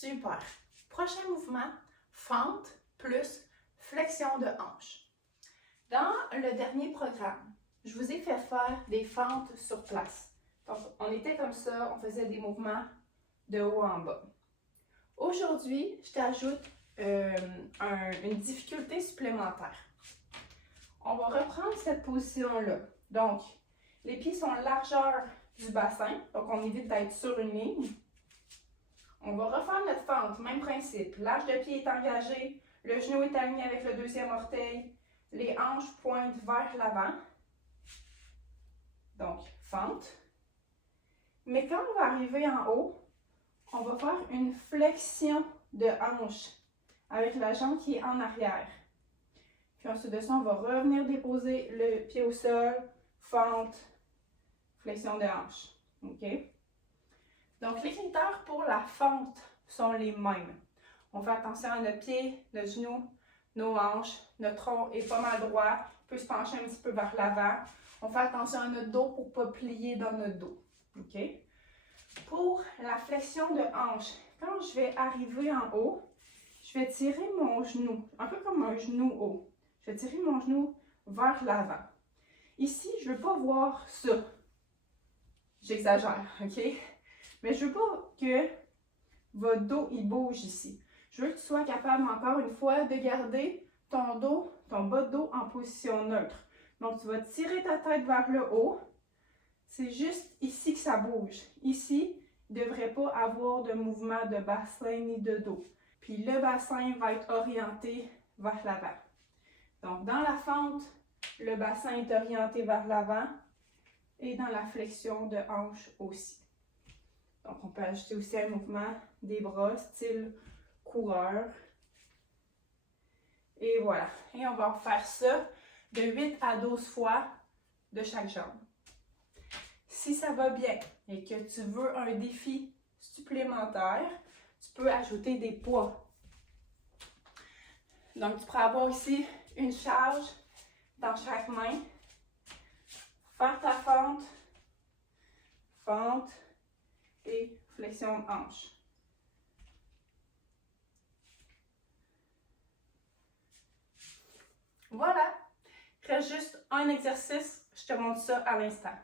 Super. Prochain mouvement, fente plus flexion de hanche. Dans le dernier programme, je vous ai fait faire des fentes sur place. Donc, on était comme ça, on faisait des mouvements de haut en bas. Aujourd'hui, je t'ajoute une difficulté supplémentaire. On va reprendre cette position-là. Donc, les pieds sont largeur du bassin, donc on évite d'être sur une ligne. On va refaire notre fente, même principe. L'arche de pied est engagée, le genou est aligné avec le deuxième orteil, les hanches pointent vers l'avant. Donc, fente. Mais quand on va arriver en haut, on va faire une flexion de hanche avec la jambe qui est en arrière. Puis ensuite de ça, on va revenir déposer le pied au sol, fente, flexion de hanche. OK? Donc, les critères pour la fente sont les mêmes. On fait attention à notre pied, notre genou, nos hanches. Notre tronc est pas mal droit, peut se pencher un petit peu vers l'avant. On fait attention à notre dos pour ne pas plier dans notre dos. OK? Pour la flexion de hanche, quand je vais arriver en haut, je vais tirer mon genou, un peu comme un genou haut. Je vais tirer mon genou vers l'avant. Ici, je ne veux pas voir ça. J'exagère, OK? Mais je ne veux pas que votre dos il bouge ici. Je veux que tu sois capable, encore une fois, de garder ton dos, ton bas de dos en position neutre. Donc, tu vas tirer ta tête vers le haut. C'est juste ici que ça bouge. Ici, il ne devrait pas avoir de mouvement de bassin ni de dos. Puis le bassin va être orienté vers l'avant. Donc, dans la fente, le bassin est orienté vers l'avant et dans la flexion de hanche aussi. Donc, on peut ajouter aussi un mouvement des bras, style coureur. Et voilà. Et on va faire ça de 8 à 12 fois de chaque jambe. Si ça va bien et que tu veux un défi supplémentaire, tu peux ajouter des poids. Donc, tu pourras avoir ici une charge dans chaque main. Faire ta fente, fente et flexion de hanche. Voilà. Il reste juste un exercice. Je te montre ça à l'instant.